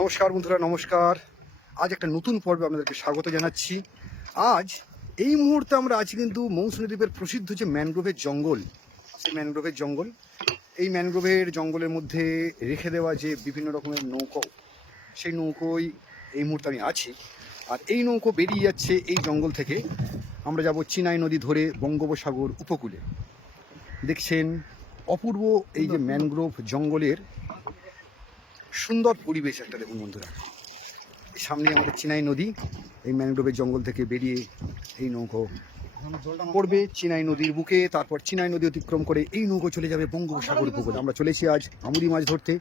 নমস্কার বন্ধুরা, নমস্কার। আজ একটা নতুন পর্বে আপনাদেরকে স্বাগত জানাচ্ছি। আজ এই মুহূর্তে আমরা আছি কিন্তু মৌসুমী দ্বীপের প্রসিদ্ধ যে ম্যানগ্রোভের জঙ্গল, সেই ম্যানগ্রোভের জঙ্গল। এই ম্যানগ্রোভের জঙ্গলের মধ্যে রেখে দেওয়া যে বিভিন্ন রকমের নৌকো, সেই নৌকোই এই মুহূর্তে আমি আছি। আর এই নৌকো বেরিয়ে যাচ্ছে এই জঙ্গল থেকে। আমরা যাব চিনাই নদী ধরে বঙ্গোপসাগর উপকূলে। দেখছেন, অপূর্ব এই যে ম্যানগ্রোভ জঙ্গলের সুন্দর পরিবেশ একটা দেখুন বন্ধুরা। সামনে আমাদের চিনাই নদী, এই ম্যানগ্রোভের জঙ্গল থেকে বেরিয়ে এই নৌকো পড়বে চিনাই নদীর বুকে, তারপর চিনাই নদী অতিক্রম করে এই নৌকো চলে যাবে বঙ্গোপসাগর উপকূলে। আমরা চলেছি আজ আমুদি মাছ ধরতে।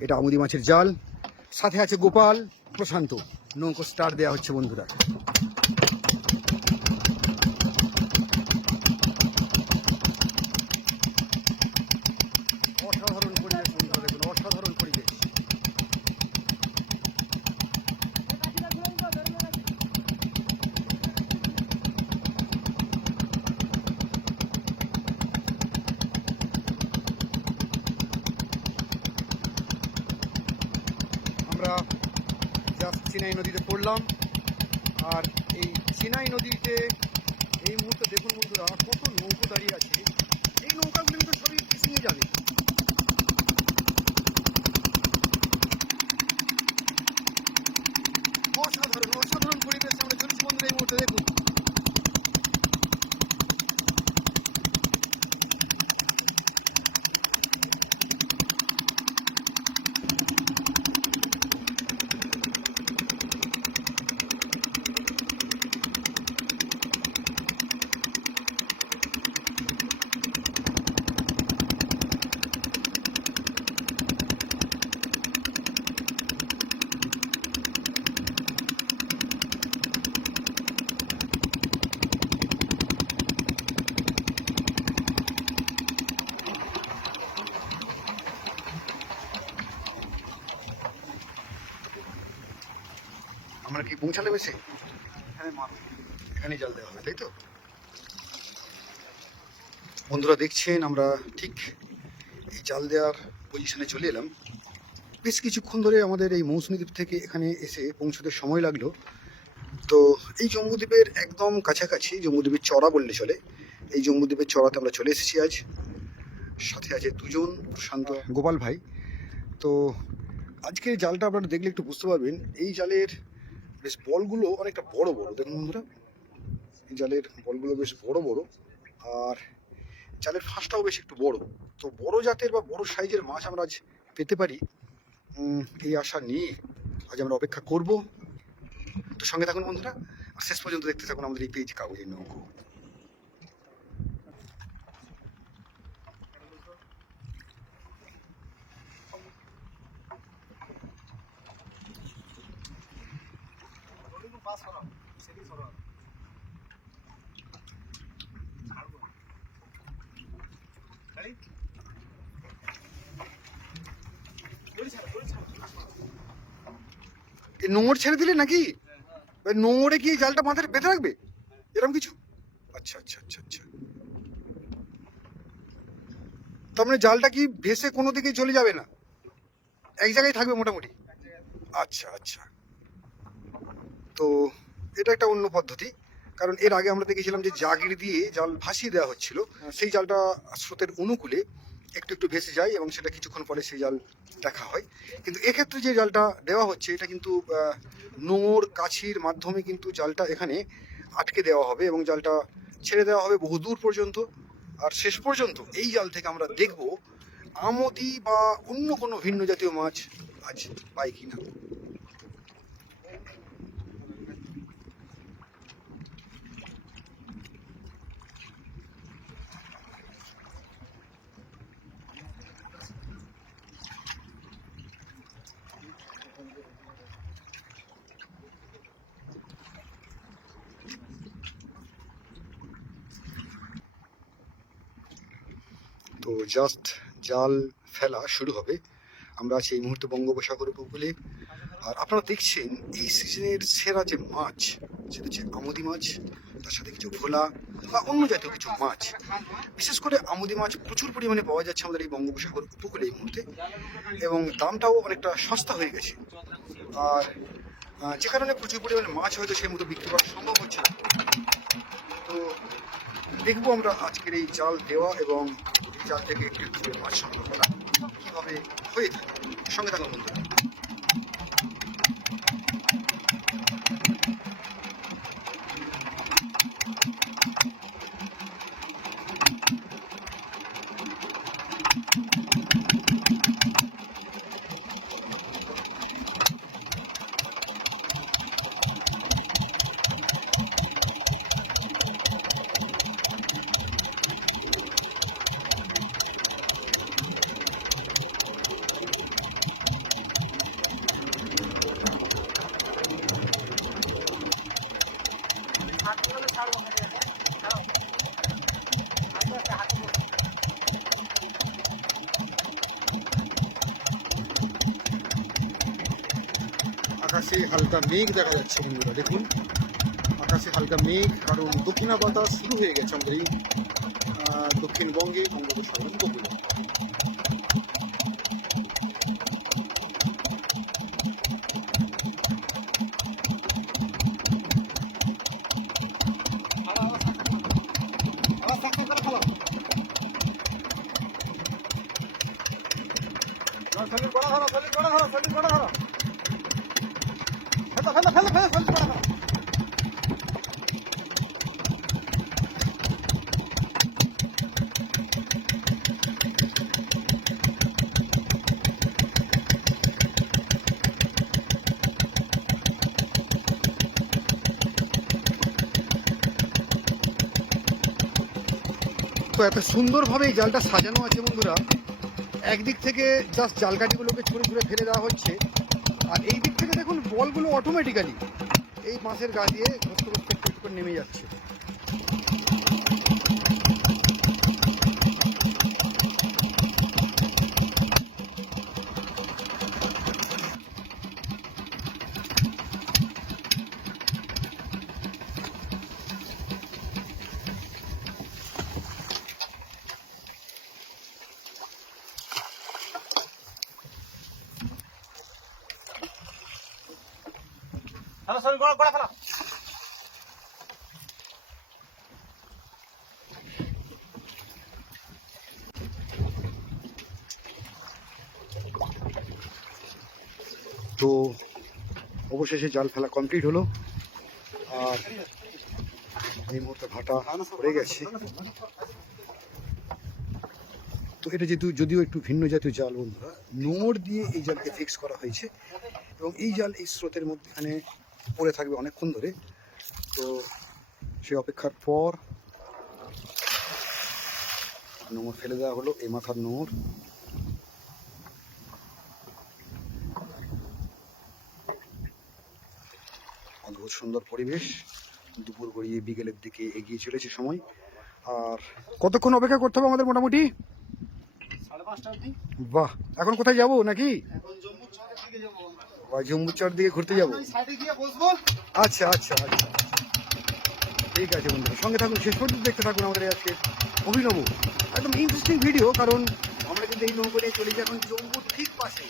এটা আমুদি মাছের জাল। সাথে আছে গোপাল, প্রশান্ত। নৌকো স্টার দেওয়া হচ্ছে বন্ধুরা। আমরা জাস্ট চিনাই নদীতে পড়লাম। আর এই চিনাই নদীতে এই মুহূর্তে দেখুন বন্ধুরা কত নৌকো দাঁড়িয়ে আছে। এই নৌকাগুলো কিন্তু সবই পিছিয়ে যাবে অসাধারণ অসাধারণ পরিবেশ আমরা চলেছি বন্ধুরা এই মুহূর্তে দেখুন আমরা কি পৌঁছালে বেশি? এখানে মারো জাল দেওয়া হবে, তাই তো? বন্ধুরা দেখছেন, আমরা ঠিক এই জাল দেওয়ার পজিশনে চলে এলাম। বেশ কিছুক্ষণ ধরে আমাদের এই মৌসুমী দ্বীপ থেকে এখানে এসে পৌঁছতে সময় লাগল। তো এই জম্বুদ্বীপের একদম কাছাকাছি জম্বুদ্বীপের চড়া বললে চলে, এই জম্মুদ্বীপের চড়াতে আমরা চলে এসেছি আজ। সাথে আছে দুজন প্রশান্ত গোপাল ভাই। তো আজকের জালটা আপনারা দেখলে একটু বুঝতে পারবেন, এই জালের বেশ বলগুলো অনেকটা বড় বড়। দেখুন বন্ধুরা জালের বলগুলো বেশ বড় বড়, আর জালের ফাঁসটাও বেশ একটু বড়। তো বড় জাতের বা বড় সাইজের মাছ আমরা আজ পেতে পারি। এই আশা নিয়ে আজ আমরা অপেক্ষা করব। তো সঙ্গে থাকুন বন্ধুরা শেষ পর্যন্ত দেখতে থাকুন আমাদের এই পেজ কাগজের নৌকো। নোংর ছেড়ে দিলে নাকি? নোংরে কি জালটা মাথায় বেঁধে রাখবে? এরকম কিছু? আচ্ছা আচ্ছা আচ্ছা আচ্ছা। তার মানে জালটা কি ভেসে কোনো দিকে চলে যাবে না? এক জায়গায় থাকবে মোটামুটি? আচ্ছা আচ্ছা। তো এটা একটা অন্য পদ্ধতি। কারণ এর আগে আমরা দেখেছিলাম যে জাগির দিয়ে জাল ভাসিয়ে দেওয়া হচ্ছিল। সেই জালটা স্রোতের অনুকূলে একটু একটু ভেসে যায় এবং সেটা কিছুক্ষণ পরে সেই জাল দেখা হয়। কিন্তু এক্ষেত্রে যে জালটা দেওয়া হচ্ছে এটা কিন্তু নোঙর কাছির মাধ্যমে কিন্তু জালটা এখানে আটকে দেওয়া হবে এবং জালটা ছেড়ে দেওয়া হবে বহু দূর পর্যন্ত। আর শেষ পর্যন্ত এই জাল থেকে আমরা দেখব আমদি বা অন্য কোনো ভিন্ন জাতীয় মাছ আজ পাই কিনা। তো জাস্ট জাল ফেলা শুরু হবে। আমরা আছি এই মুহূর্তে বঙ্গোপসাগর উপকূলে। আর আপনারা দেখছেন, এই সিজনের সেরা যে মাছ, সেটা হচ্ছে আমুদি মাছ, তার সাথে কিছু ভোলা বা অন্য জাতীয় কিছু মাছ। বিশেষ করে আমুদি মাছ প্রচুর পরিমাণে পাওয়া যাচ্ছে আমাদের এই বঙ্গোপসাগর উপকূলে এই মুহূর্তে। এবং দামটাও অনেকটা সস্তা হয়ে গেছে। আর যে কারণে প্রচুর পরিমাণে মাছ হয়তো সেই মতো বিক্রি করা সম্ভব হচ্ছে না। তো দেখব আমরা আজকের এই জাল দেওয়া এবং জাল থেকে একটু একটু মাছ সংগ্রহ করা কীভাবে হয়ে থাকে, সঙ্গে থাকুন বন্ধুরা আকাশে হালকা মেঘ দেখা যাচ্ছে বন্ধুরা, দেখুন। আকাশে হালকা মেঘ, কারণ দক্ষিণা বাতাস শুরু হয়ে গেছে আমাদের এই দক্ষিণবঙ্গে বঙ্গোপসাগর। উপকূলে এত সুন্দরভাবে এই জালটা সাজানো আছে বন্ধুরা। একদিক থেকে জাস্ট জালকাঠিগুলোকে ছুঁড়ে ছুঁড়ে ফেলে দেওয়া হচ্ছে। আর এই দিক থেকে দেখুন, বলগুলো অটোমেটিক্যালি এই মাছের গা দিয়ে একটু করে নেমে যাচ্ছে। তো অবশেষে জাল ফেলা কমপ্লিট হলো। আর এই মুহূর্তে ভাটা পড়ে গেছে। তো এটা যেহেতু যদিও একটু ভিন্ন জাতীয় জাল বন্ধুরা নোংর দিয়ে এই জালকে ফিক্স করা হয়েছে। এবং এই জাল এই স্রোতের মধ্যখানে পড়ে থাকবে অনেকক্ষণ ধরে। তো সে অপেক্ষার পর নোংর ফেলে দেওয়া হলো এই মাথার নোংর অদ্ভুত সুন্দর পরিবেশ। দুপুর গড়িয়ে বিকেলের দিকে এগিয়ে চলেছে সময়। আর কতক্ষণ অপেক্ষা করতে হবে আমাদের মোটামুটি? বাহ এখন কোথায় যাব নাকি এখন জম্মু চরের দিকে যাব আমরা বা জম্বুচর দিকে ঘুরতে যাব। আচ্ছা আচ্ছা আচ্ছা। ঠিক আছে বন্ধুরা, সঙ্গে থাকুন, শেষ পর্যন্ত দেখতে থাকুন আমাদের আজকে অভিনব, একদম ইন্টারেস্টিং ভিডিও কারণ আমরা কিন্তু এই নৌকো নিয়ে চলে যাই এখন জম্বুর ঠিক পাশে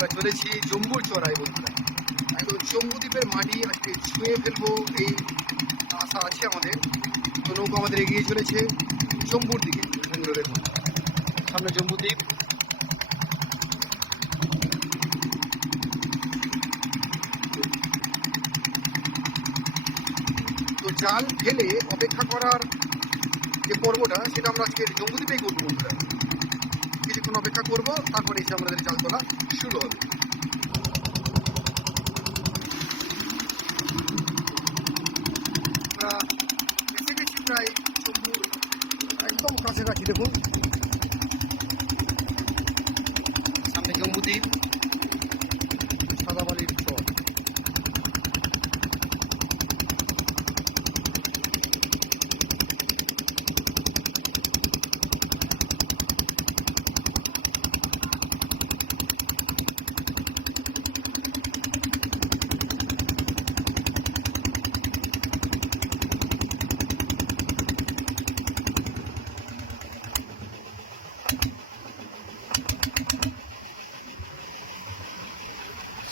আমরা চলেছি জম্বুর চড়াই বন্ধুরা একদম জম্বুদ্বীপের মাটি আজকে ছুঁয়ে ফেলব এই আশা আছে আমাদের। তো নৌকা আমাদের এগিয়ে চলেছে জম্বুর দিকে দেখুন সামনে জম্বুদ্বীপ। তো জাল ফেলে অপেক্ষা করার যে পর্বটা, সেটা আমরা আজকে জম্বুদ্বীপেই করব বন্ধুরা। কিছুক্ষণ অপেক্ষা করব, তারপরে এসে আমাদের জাল তোলা শুরু হবে। এসে গেছি প্রায় কাছাকাছি, দেখুন। সামনে জম্বুদ্বীপ চর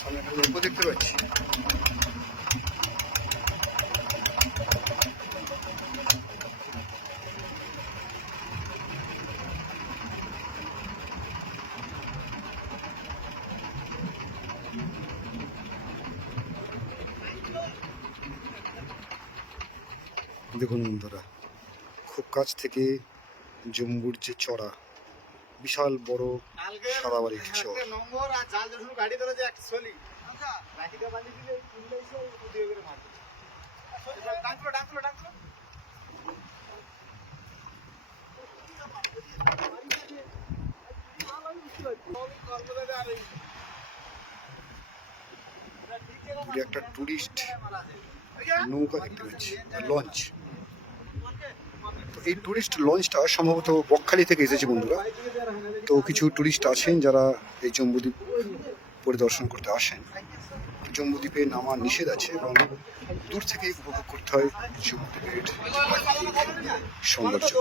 সামনে পাচ্ছি দেখুন বন্ধুরা খুব কাছ থেকে জম্বুর যে চড়া বিশাল বড় সাদা সাদাবাড়ির চর। কালকে নম্বর আর জাল যখন গাড়ি ধরে যে একটা টুরিস্ট নৌকা দেখতে পাচ্ছি লঞ্চ এই টুরিস্ট লঞ্চটা সম্ভবত বকখালি থেকে এসেছে বন্ধুরা। তো কিছু টুরিস্ট আছেন যারা এই জম্বুদ্বীপ পরিদর্শন করতে আসেন। জম্বুদ্বীপে নামা নিষেধ আছে এবং দূর থেকেই উপভোগ করতে হয় জম্বুদ্বীপের সৌন্দর্য